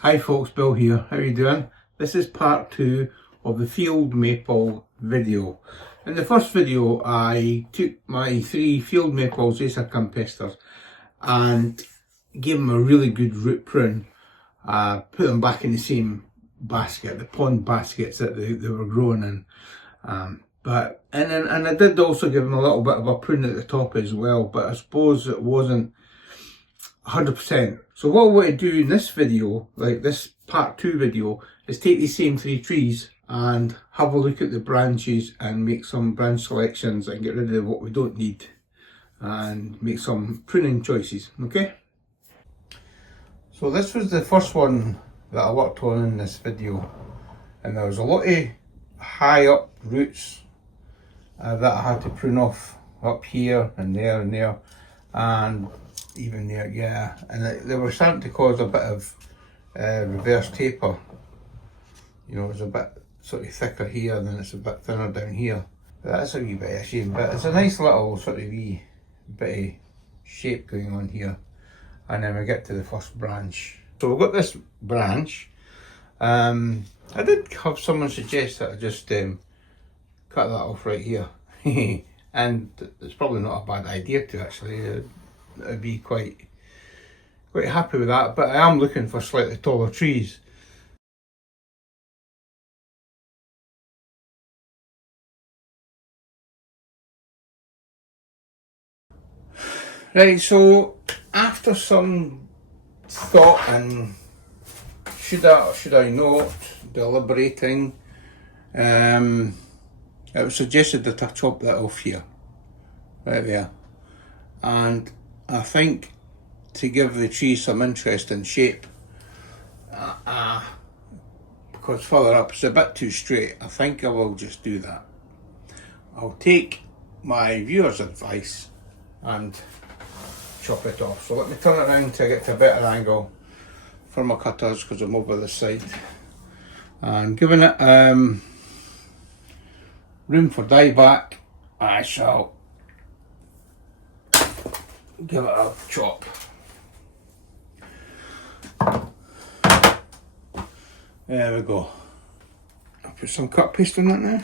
Hi folks, Bill here. How are you doing? This is part 2 of the field maple video. In the first video I took my 3 field maples, Acer campestres, and gave them a really good root prune. Put them back in the same basket, the pond baskets that they were growing in. And I did also give them a little bit of a prune at the top as well, but I suppose it wasn't 100%. So what I want to do in this video, like this part 2 video, is take these same 3 trees and have a look at the branches and make some branch selections and get rid of what we don't need and make some pruning choices, okay? So this was the first one that I worked on in this video, and there was a lot of high up roots that I had to prune off up here and there and even there, yeah, and they were starting to cause a bit of reverse taper. You know, it was a bit sort of thicker here and then it's a bit thinner down here. But that's a wee bit of a shame, but it's a nice little sort of wee bit of shape going on here. And then we get to the first branch. So we've got this branch. I did have someone suggest that I just cut that off right here. And it's probably not a bad idea to actually. I'd be quite happy with that, but I am looking for slightly taller trees. Right, so after some thought and should I not, deliberating, it was suggested that I chop that off here, right there, and I think to give the tree some interesting shape, because further up it's a bit too straight, I think I will just do that. I'll take my viewer's advice and chop it off. So let me turn it around to get to a better angle for my cutters because I'm over the side. And giving it room for dieback, I shall give it a chop. There we go. I'll put some cut paste on it now.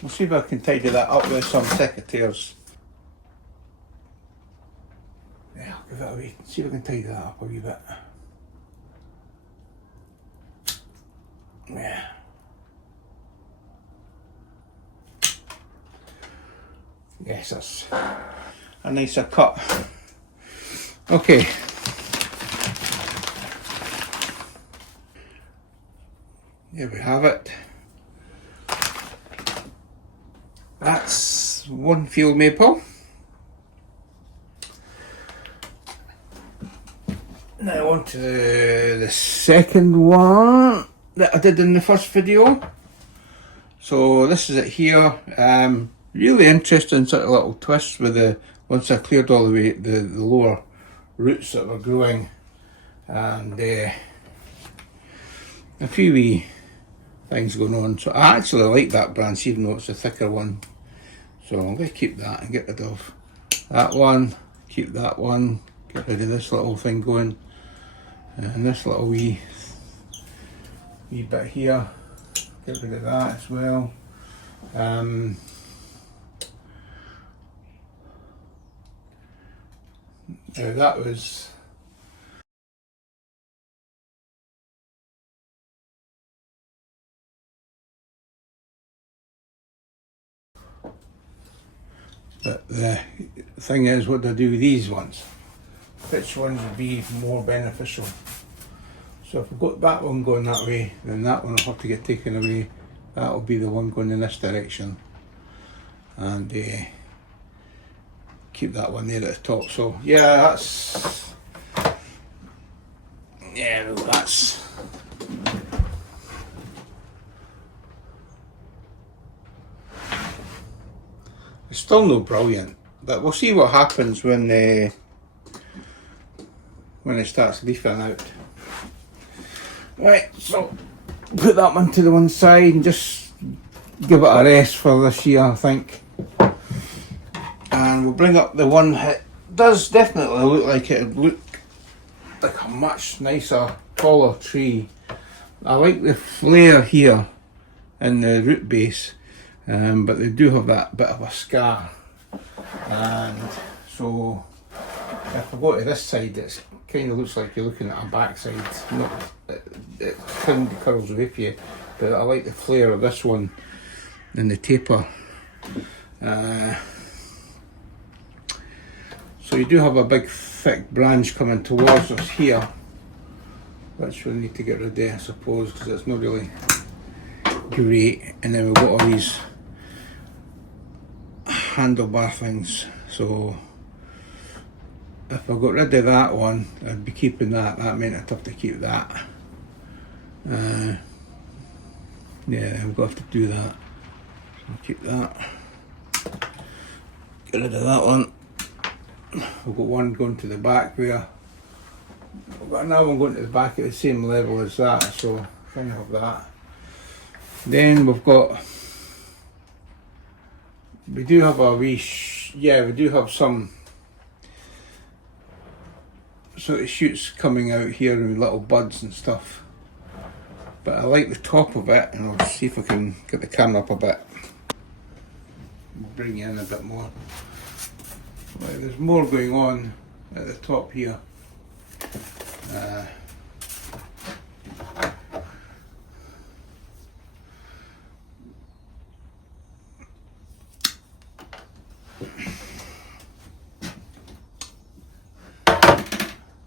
We'll see if I can tidy that up with some secateurs. Yeah, I'll give it a wee. See if I can tidy that up a wee bit. Yeah. Yes, that's a nicer cut. Okay. There we have it. That's one field maple. Now on to the second one that I did in the first video. So this is it here. Really interesting sort of little twist with the, once I cleared all the way the lower roots that were growing, and a few wee things going on. So I actually like that branch even though it's a thicker one. So I'm going to keep that and get rid of that one, keep that one, get rid of this little thing going, and this little wee bit here, get rid of that as well. Now that was but the thing is, what do I do with these ones? Which ones would be more beneficial? So if we've got that one going that way, then that one will have to get taken away. That will be the one going in this direction, and keep that one there at the top. So yeah, that's it's still no brilliant, but we'll see what happens when it starts leafing out. Right, so put that one to the one side and just give it a rest for this year, I think. And we'll bring up the one that does definitely look like it would look like a much nicer, taller tree. I like the flare here in the root base, but they do have that bit of a scar. And so if I go to this side, it kind of looks like you're looking at a backside. Not, it kind of curls away for you, but I like the flare of this one and the taper. So you do have a big thick branch coming towards us here, which we'll need to get rid of, I suppose, because it's not really great. And then we've got all these handlebar things. So if I got rid of that one, I'd be keeping that. That meant I'd have to keep that. Yeah, I'm going to have to do that. So I'll keep that. Get rid of that one. We've got one going to the back there. We've got another one going to the back at the same level as that, so kind of have that. Then we've got, we do have a wee, we do have some sort of shoots coming out here and little buds and stuff. But I like the top of it, and I'll see if I can get the camera up a bit. Bring you in a bit more. Right, there's more going on at the top here.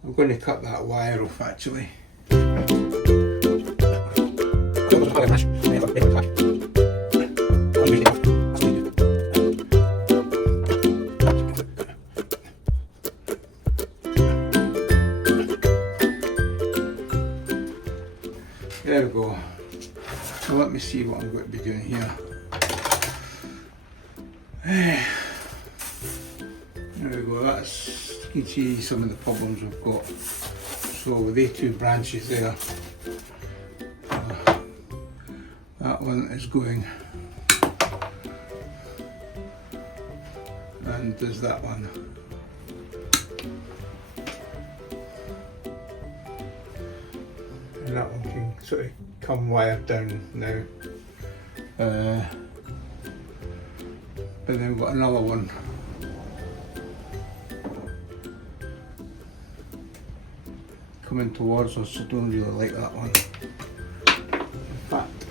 I'm going to cut that wire off actually. There we go. So let me see what I'm going to be doing here. There we go, that's, you can see some of the problems we've got. So with these two branches there, that one is going, and there's that one. And that one can sort of come wired down now. But then we've got another one. Coming towards us, I don't really like that one. In fact,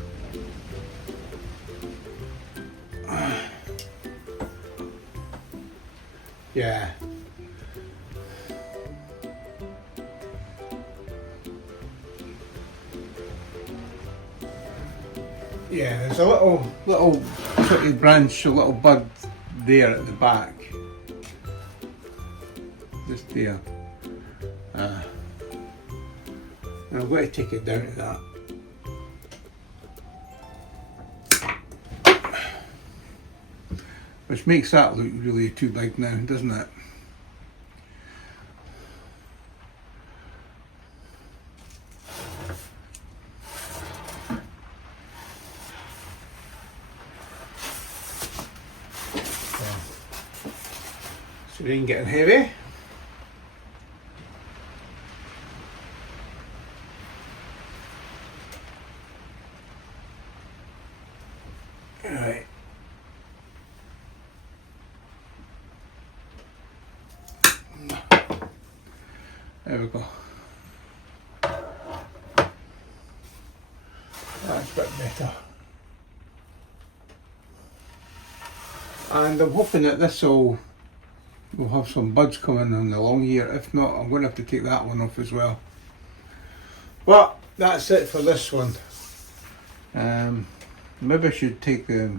yeah. Yeah, there's a little pretty branch, a little bud there at the back. Just there. And I'm going to take it down to that. Which makes that look really too big now, doesn't it? So rain getting heavy. Right. There we go. That's a bit better. And I'm hoping that this will have some buds coming on the long year. If not, I'm going to have to take that one off as well. But that's it for this one. Maybe I should take the,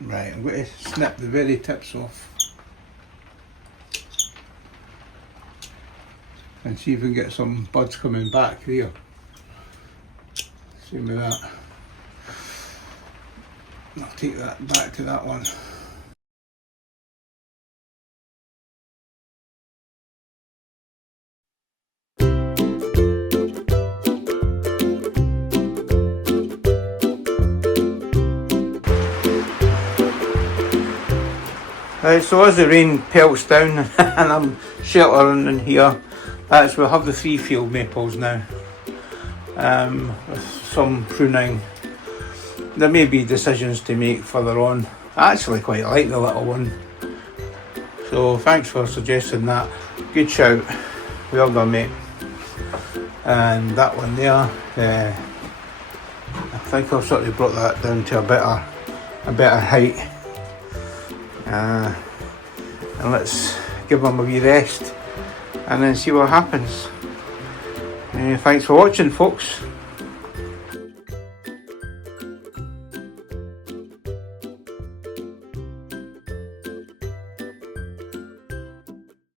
right, I'm going to snip the very tips off and see if we can get some buds coming back here. See with that. I'll take that back to that one. So as the rain pelts down and I'm sheltering in here, we'll have the 3 field maples now, with some pruning. There may be decisions to make further on. I actually quite like the little one, so thanks for suggesting that. Good shout, well done mate. And that one there, I think I've sort of brought that down to a better height. And let's give them a wee rest and then see what happens. Thanks for watching folks.